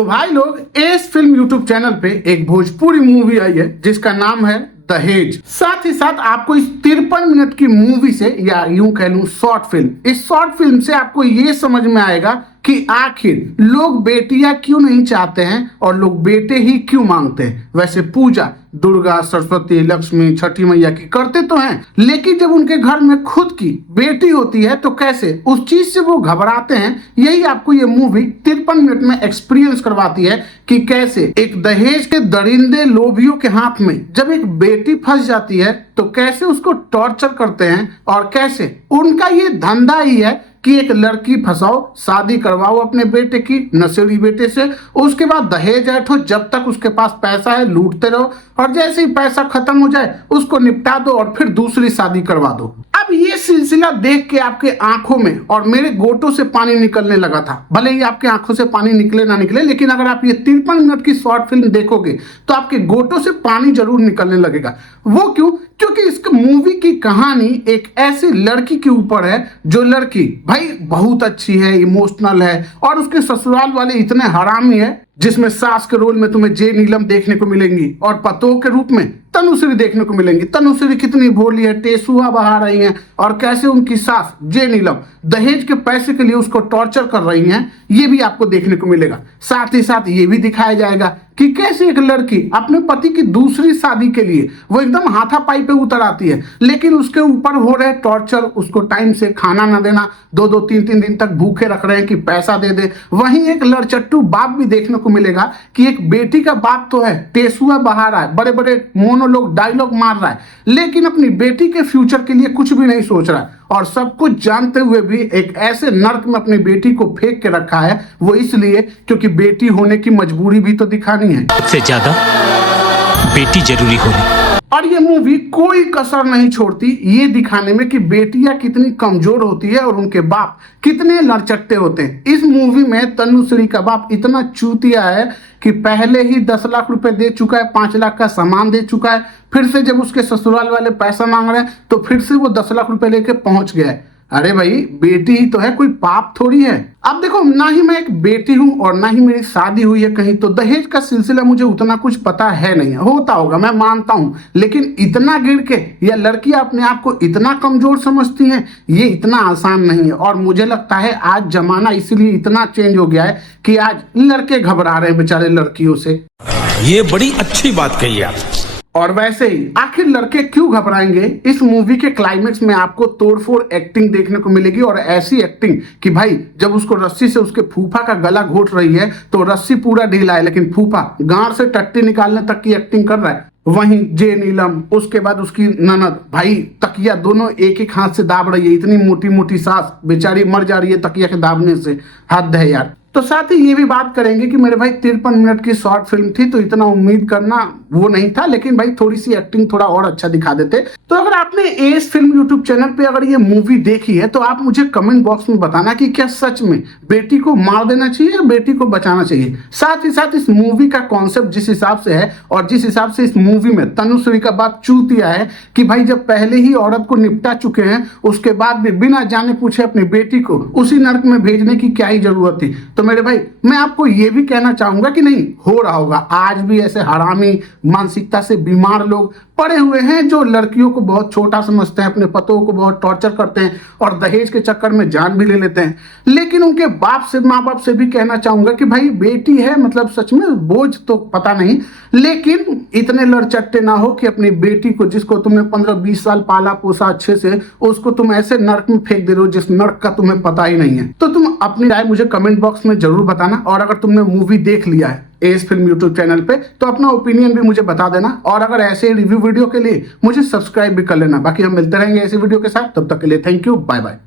तो भाई लोग, एस फिल्म यूट्यूब चैनल पे एक भोजपुरी मूवी आई है जिसका नाम है दहेज। साथ ही साथ आपको इस 53 मिनट की मूवी से, या यूं कह लूं शॉर्ट फिल्म, इस शॉर्ट फिल्म से आपको ये समझ में आएगा कि आखिर लोग बेटियां क्यों नहीं चाहते हैं और लोग बेटे ही क्यों मांगते हैं। वैसे पूजा दुर्गा, सरस्वती, लक्ष्मी, छठी मैया की करते तो हैं, लेकिन जब उनके घर में खुद की बेटी होती है तो कैसे उस चीज से वो घबराते हैं। यही आपको ये मूवी 53 मिनट में एक्सपीरियंस करवाती है कि कैसे एक दहेज के दरिंदे लोभियों के हाथ में जब एक बेटी फंस जाती है तो कैसे उसको टॉर्चर करते हैं, और कैसे उनका ये धंधा ही है कि एक लड़की फंसाओ, शादी करवाओ अपने बेटे की, नशेड़ी बेटे से, उसके बाद दहेज ऐठो, जब तक उसके पास पैसा है लूटते रहो, और जैसे ही पैसा खत्म हो जाए उसको निपटा दो और फिर दूसरी शादी करवा दो। अब ये सिलसिला देख के आपके आंखों में और मेरे गोटों से पानी निकलने लगा था। भले ही आपके आंखों से पानी निकले ना निकले, लेकिन अगर आप ये 53 मिनट की शॉर्ट फिल्म देखोगे तो आपके गोटों से पानी जरूर निकलने लगेगा। वो क्यों? क्योंकि इस मूवी की कहानी एक ऐसी लड़की के ऊपर है जो लड़की भाई बहुत अच्छी है, इमोशनल है, और उसके ससुराल वाले इतने हरामी है, जिसमें सास के रोल में तुम्हें जे नीलम देखने को मिलेंगी और पतों के रूप में तनुश्री देखने को मिलेंगी। तनुश्री कितनी भोली है, टेसुआ बहा रही हैं, और कैसे उनकी सास जे नीलम दहेज के पैसे के लिए उसको टॉर्चर कर रही हैं, ये भी आपको देखने को मिलेगा। साथ ही साथ ये भी दिखाया जाएगा कि कैसे एक लड़की अपने पति की दूसरी शादी के लिए वो एकदम हाथापाई पे उतर आती है, लेकिन उसके ऊपर हो रहे टॉर्चर, उसको टाइम से खाना ना देना, 2-2, 3-3 दिन तक भूखे रख रहे हैं कि पैसा दे दे। वहीं एक लड़चट्टू बाप भी देखने को मिलेगा कि एक बेटी का बाप तो है, टेसुआ बहा रहा है, बड़े बड़े मोनोलॉग डायलॉग मार रहा है, लेकिन अपनी बेटी के फ्यूचर के लिए कुछ भी नहीं सोच रहा है, और सब कुछ जानते हुए भी एक ऐसे नर्क में अपनी बेटी को फेंक के रखा है। वो इसलिए क्योंकि बेटी होने की मजबूरी भी तो दिखानी है, सबसे ज्यादा बेटी जरूरी होनी। और ये मूवी कोई कसर नहीं छोड़ती ये दिखाने में कि बेटियां कितनी कमजोर होती है और उनके बाप कितने लड़चट्टे होते हैं। इस मूवी में तनुश्री का बाप इतना चूतिया है कि पहले ही 10 लाख रुपए दे चुका है, 5 लाख का सामान दे चुका है, फिर से जब उसके ससुराल वाले पैसा मांग रहे हैं तो फिर से वो 10 लाख रुपए लेके पहुंच गया है। अरे भाई, बेटी ही तो है, कोई पाप थोड़ी है। अब देखो, ना ही मैं एक बेटी हूं और ना ही मेरी शादी हुई है कहीं, तो दहेज का सिलसिला मुझे उतना कुछ पता है नहीं। होता होगा, मैं मानता हूं, लेकिन इतना गिर के या लड़कियां अपने आप को इतना कमजोर समझती हैं, ये इतना आसान नहीं है। और मुझे लगता है आज जमाना इसीलिए इतना चेंज हो गया है कि आज लड़के घबरा रहे हैं बेचारे लड़कियों से। ये बड़ी अच्छी बात कही आप। और वैसे ही आखिर लड़के क्यों घबराएंगे? इस मूवी के क्लाइमेक्स में आपको तोड़फोड़ एक्टिंग देखने को मिलेगी, और ऐसी एक्टिंग कि भाई जब उसको रस्सी से उसके फूफा का गला घोट रही है तो रस्सी पूरा ढीला है, लेकिन फूफा गांड से टट्टी निकालने तक की एक्टिंग कर रहा है। वहीं जे नीलम, उसके बाद उसकी ननद, भाई तकिया दोनों एक एक हाथ से दाब रही है, इतनी मोटी मोटी सास बेचारी मर जा रही है तकिया के दाबने से। हद है यार। तो साथ ही ये भी बात करेंगे कि मेरे भाई 53 मिनट की शॉर्ट फिल्म थी तो इतना उम्मीद करना वो नहीं था, लेकिन भाई थोड़ी सी एक्टिंग थोड़ा और अच्छा दिखा देते। तो अगर आपने एस फिल्म यूट्यूब चैनल पे अगर ये मूवी देखी है तो आप मुझे कमेंट बॉक्स में बताना कि क्या सच में बेटी को मार देना चाहिए या बेटी को बचाना चाहिए। साथ ही साथ इस मूवी का कॉन्सेप्ट जिस हिसाब से है और जिस हिसाब से इस मूवी में तनुश्री का बाप चूतिया है कि भाई जब पहले ही औरत को निपटा चुके हैं उसके बाद भी बिना जाने पूछे अपनी बेटी को उसी नर्क में भेजने की क्या ही जरूरत थी। तो मेरे भाई, मैं आपको यह भी कहना चाहूंगा कि नहीं हो रहा होगा आज भी ऐसे हरामी मानसिकता से बीमार लोग पड़े हुए हैं जो लड़कियों को बहुत छोटा समझते हैं, अपने पतों को बहुत टॉर्चर करते हैं और दहेज के चक्कर में जान भी ले लेते हैं। लेकिन उनके बाप से, माँ बाप से भी कहना चाहूंगा कि भाई बेटी है, मतलब सच में बोझ तो पता नहीं, लेकिन इतने लड़चट्टे ना हो कि अपनी बेटी को, जिसको तुमने 15-20 साल पाला पोसा अच्छे से, उसको तुम ऐसे नर्क में फेंक दे रहे हो जिस नर्क का तुम्हें पता ही नहीं है। तो तुम अपनी राय मुझे कमेंट बॉक्स में जरूर बताना, और अगर तुमने मूवी देख लिया है एस फिल्म यूट्यूब चैनल पे तो अपना ओपिनियन भी मुझे बता देना, और अगर ऐसे रिव्यू वीडियो के लिए मुझे सब्सक्राइब भी कर लेना। बाकी हम मिलते रहेंगे ऐसे वीडियो के साथ, तब तक के लिए थैंक यू, बाय बाय।